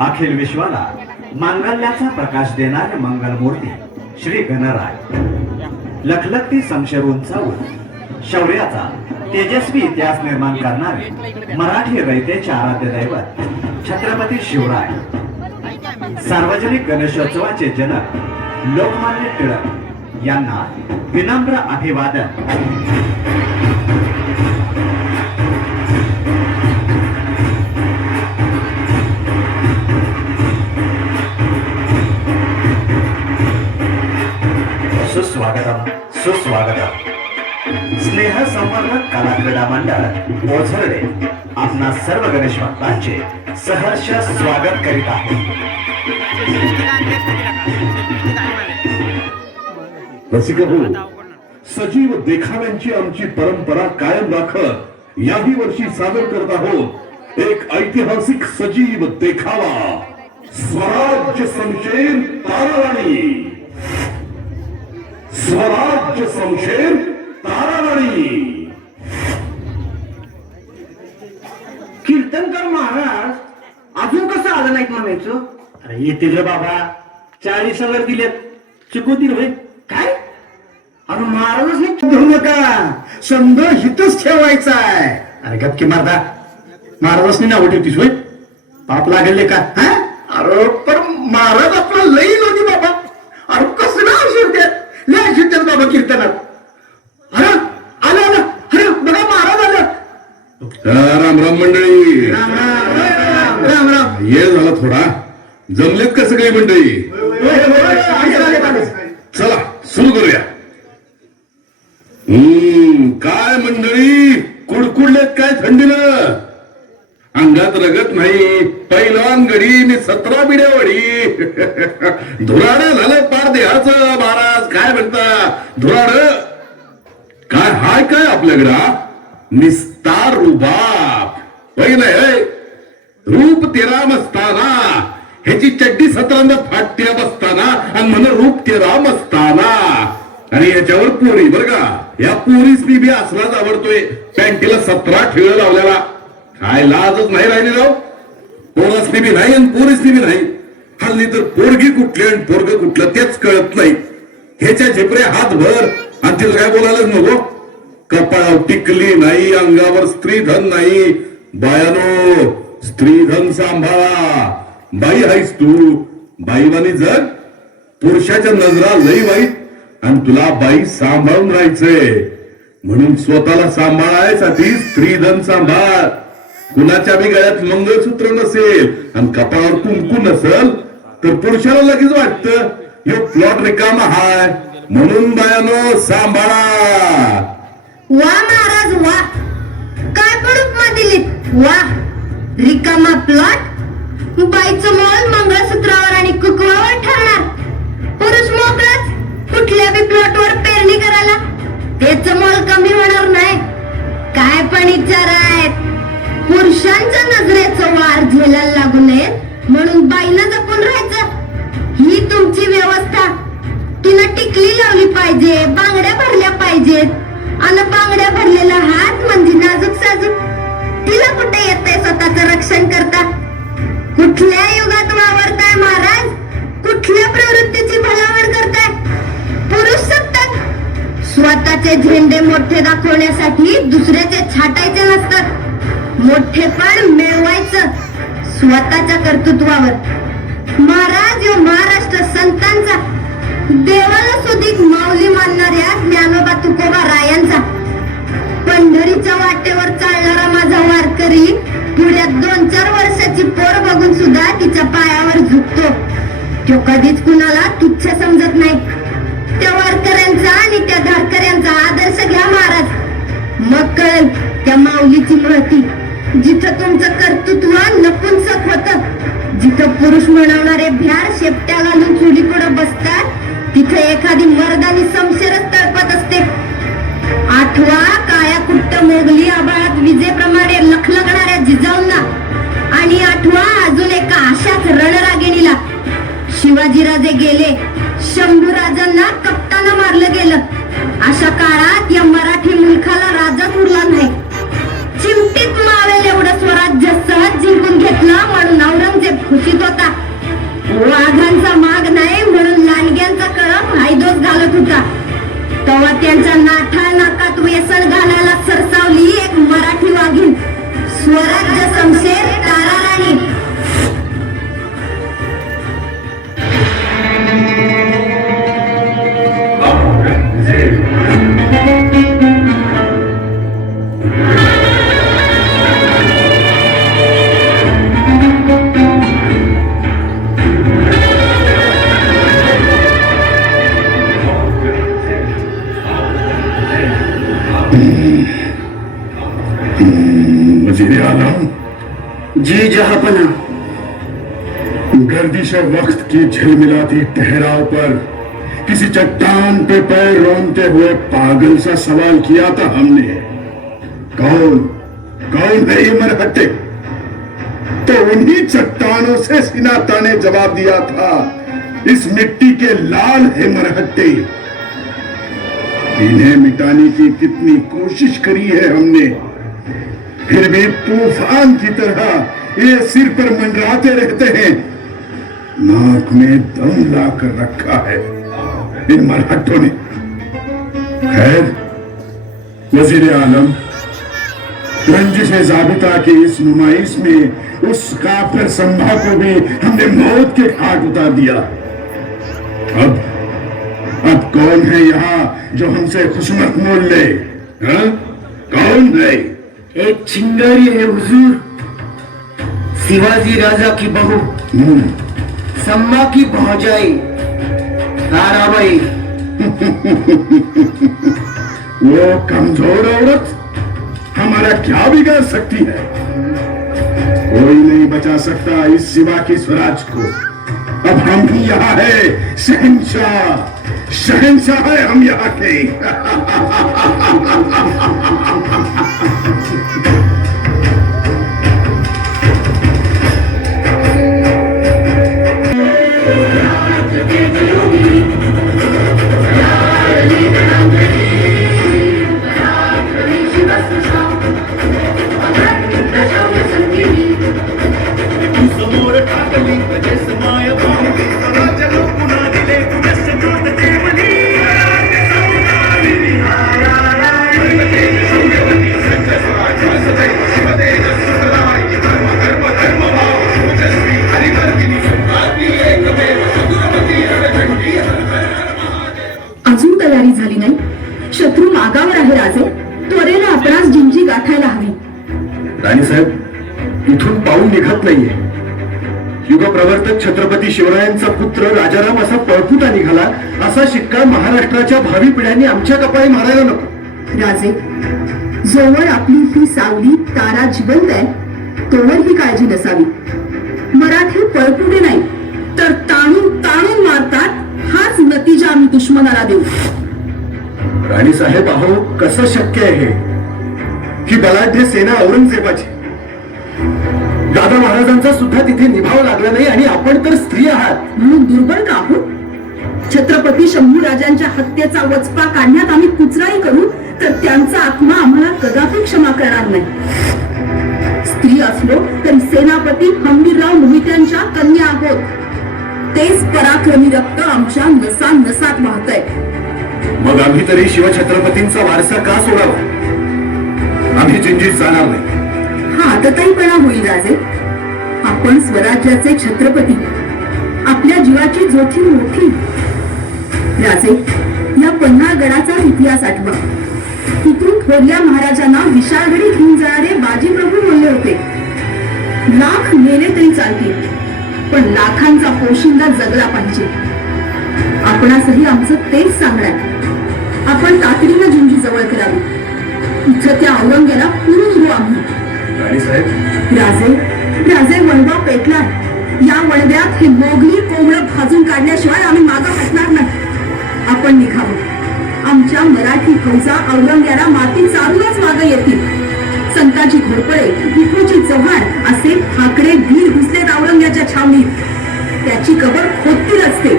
अखिल विश्वाला मांगल्याचा प्रकाश देणारे मंगलमूर्ती श्री गणराय, लखलखती समशेर उंचावून शौर्याचा तेजस्वी इतिहास निर्माण करणारे मराठी रयतेचे आराध्य दैवत छत्रपती शिवराय, सार्वजनिक गणेशोत्सवाचे जनक लोकमान्य टिळक यांना विनम्र अभिवादन। सुस्वागतम सुस्वागतम। स्नेह संवर्धक कला क्रीडा मंडळ ओझरडे आपणा सर्व गणेश भक्तांचे सहर्ष स्वागत करीत आहे। रसिक हो, सजीव देखाव्यांची आमची परंपरा कायम राखत याही वर्षी सादर करत आहोत एक ऐतिहासिक सजीव देखावा, स्वराज्य समशेर ताराराणी। स्वराज्य समशेर ताराराणी। कीर्तनकर महाराज अजून कसं आलं नाहीत म्हणायचं? अरे येतील रे बाबा, 40 वर दिलेत, चुकवतील होय काय? अरे महाराजच धरू नका, संद हितच ठेवायचा आहे। अरे गपकी मारदा, महाराजांनी नाव ठेवतीस होय? पाप लागले का? हा? अरे पण महाराज आपला लई नव्हती बाबा। अरे कसं ना लय शिरतात बाबा कीर्तनात। अरे आलं आलं, अरे बघा महाराज आलं। राम राम मंडळी, राम राम राम राम राम। ये झाला थोडा, जमलेत का सगळी मंडळी? चला सुरू करूया। काय मंडळी, कुडकुडलेत काय थंडीनं? अंगात रगत नाही, पैलवान गडी मी 17 बिड्यावडी। धुराड झालं पार देहाचं। महाराज काय म्हणता? धुराड काय हाय काय आपल्याकडं? निस्तार रुबाब पहिलं रूप तेरा मस्ताना, ह्याची चड्डी 17 फाटत्या बसताना आणि म्हण रूप तेरा मस्ताना। आणि याच्यावर पोरी बर का, या पोरीसनी बी असलाच आवडतोय, पॅन्टीला 17 ठिळ लावलेला। काय लाजच नाही राहिली राव, पोरासनी बी नाही आणि पोरीसनी बी नाही। हल्ली तर पोरगी कुठली आणि पोरग कुठलं तेच कळत नाही। ह्याच्या झेपरे हात भर आणि तिला काय बोलायलाच नको। कपाळ टिकली नाही, अंगावर स्त्रीधन नाही। बायानो, स्त्रीधन सांभाळा। बाई आहेस तू, बाईवानी जग। पुरुषाच्या नजरा लई वाईट आणि तुला बाई सांभाळून राहायचंय, म्हणून स्वतःला सांभाळायसाठी स्त्रीधन सांभाळ। कुणाच्या बी गळ्यात मंगळसूत्र नसेल आणि कपाळावर कुंकू नसेल तर पुरुषाला लगेच वाटतं हे प्लॉट रिकामा हाय, म्हणून बायानो सांभाळा। वा महाराज वा, काय पण उपमा दिलीत वा। रिकामा प्लॉट, बाईचं मोल मंगळसूत्रावर आणि कुकवावर ठरणार। पुरुष मोकळाच कुठल्या बी प्लॉटवर पेरणी करायला, त्याच मोल कमी होणार नाही। काय पण विचार आहेत, पुरुषांच्या नजरेचं वार झेलायला लागू नये म्हणून बाईनं जपून राहायचं। ही तुमची व्यवस्था। तिनं टिकली लावली पाहिजे, बांगड्या भरल्या पाहिजेत आणि बांगड्या भरलेला हात म्हणजे नाजूक साजूक। तिला कुठे येतंय स्वतःचं रक्षण करता? कुठल्या युगात वावरताय महाराज? कुठल्या प्रवृत्तीची भलावण करताय? पुरुष सत्ताक स्वतःचे झेंडे मोठे दाखवण्यासाठी दुसऱ्याचे छाटायचे नसतात। मोठेपण मिळवायचं स्वतःच्या कर्तृत्वावर। महाराज यो महाराष्ट्र संतांचा, देवाला सुधीक माऊली मानणाऱ्या ज्ञानोबा तुकोबा रायांचा, पंढरीच्या वाटेवर चालणारा माझा वारकरी पुढ्यात 2-4 वर्षाची पोर बघून सुद्धा तिच्या पायावर झुकतो। तो कधीच कुणाला तुच्छ समजत नाही। त्या वारकऱ्यांचा आणि त्या धारकऱ्यांचा आदर्श घ्या महाराज, मग कळेल त्या माऊलीची महती। जिथं तुमचं कर्तृत्व नपुंसक होतं, जिथं पुरुष म्हणवणारे भ्यार शेपट्या घालून चुली पुढे बसतात, तिथे एखादी मर्दानी समशेरच तळपत असते। आठवा काया कुट्ट मोगली आबाळात विजेप्रमाणे लखलखणाऱ्या जिजाऊंना, आणि आठवा अजून एका अशाच रणरागिणीला। शिवाजीराजे गेले, शंभूराजांना कप्ताना मारलं गेलं। अशा काळात या मराठी मुलखाला राजाच उरला नाही। चिमटीत मावेल एवढं स्वराज्य सहज जिंकून घेतलं म्हणून औरंगजेब खुशीत होता. वाघांचा माग नाही म्हणून लांडग्यांचा कळप हायदोस घालत होता. तेव्हा त्यांच्या नाठाळ नाकात व्यसन घालायला सरसावली एक मराठी वाघीण, स्वराज्य शमशेर तारा राणी. वजीर आलम, जी जहापना. गर्दिश वक्त की झिलमिलाती ठहराव पर किसी चट्टान पे पैर रोनते हुए पागल सा सवाल किया था हमने, कौन कौन है ये मरहट्टे? तो उन्हीं चट्टानों से सिनाता ने जवाब दिया था, इस मिट्टी के लाल है मरहट्टे. इन्हें मिटाने की कितनी कोशिश करी है हमने, फिर भी तूफान की तरह ये सिर पर मंडराते रहते हैं. नाक में दम लाकर रखा है इन मरहट्टों ने. खैर वजीर आलम, रंजिश जाबिता की इस नुमाइश में उस काफिर संभा को भी हमने मौत के घाट उतार दिया. अब कौन है यहाँ जो हमसे खुशमत मोल ले? हाँ? कौन है? एक चिंगारी है हुजूर, शिवाजी राजा की बहू, सम्मा की भौजाई ताराबाई. वो कमजोर औरत हमारा क्या बिगाड़ सकती है? कोई नहीं बचा सकता इस सिवा की स्वराज को. अब हम ही यहाँ है, शहंशाह शहंशाह है हम यहाँ के. अजून तयारी झाली नाही. शत्रू मागावर आहे राजे. त्वरेने आपणास जिंजी गाठायला हवी. राणीसाहेब, इथून पाऊल निघत नाहीये. युगप्रवर्तक छत्रपती शिवरायांचा पुत्र राजाराम असा पळपुटा निघाला, असा शिक्का महाराष्ट्राच्या भावी पिढ्यांनी आमच्या कपाळी मारायला नको. राजे, जोवर आपली ही सावली तारा जिवंत आहे तोवर ही काळजी नसावी. मराठी पळपुटे नाही तर ताणून ताणून मारतात, हाच नतीजा आम्ही दुश्मनाला देऊ. राणीसाहेब, अहो कसं शक्य आहे ही बलाढ्य सेना औरंगजेबाची? दादा महाराजांचा सुद्धा तिथे निभाव लागला नाही आणि आपण तर स्त्री आहात म्हणून दुर्बल का आहोत? छत्रपती शंभूराजांच्या हत्येचा वचपा काढण्यात आम्ही कुचराई करू तर त्यांचा आत्मा आम्हाला कदापि क्षमा करणार नाही. स्त्री असलो तरी सेनापती हंबीरराव मोहित्यांच्या कन्या आहोत. तेच पराक्रमी रक्त आमच्या नसा नसात वाहतंय. मग आम्ही तरी शिवछत्रपतींचा वारसा का सोडावा? आम्ही जिंजीत जाणार नाही. हा आतताईपणा होईल राजे. आपण स्वराज्याचे छत्रपती, आपल्या जीवाची जोखीम मोठी. राजे, या पन्हाळगडाचा इतिहास आठवा. तिथून थोरल्या महाराजांना विशाळगडी घेऊन जाणारे बाजीप्रभू बोलले होते, लाख मेले तरी चालतील पण लाखांचा पोशिंदा जगला पाहिजे. आपणासही आमचं तेच सांगणार. आपण तातडीनं जिंजी जवळ करावी. इथं त्या औरंग्याला पुरून घेऊ आम्ही. राजे, राजे वणवा पेटला. या वणव्यात हे मोगली कोंबडं भाजून काढल्याशिवाय आम्ही मागं हटणार नाही. आपण निघावं. आमच्या मराठी फौजा औरंग्याला माती चारूनच मागं येतील. संताजी घोरपडे, विठूजी चव्हाण असे ठाकरे वीर घुसलेत औरंग्याच्या छावणीत. त्याची कबर खोदतील असते.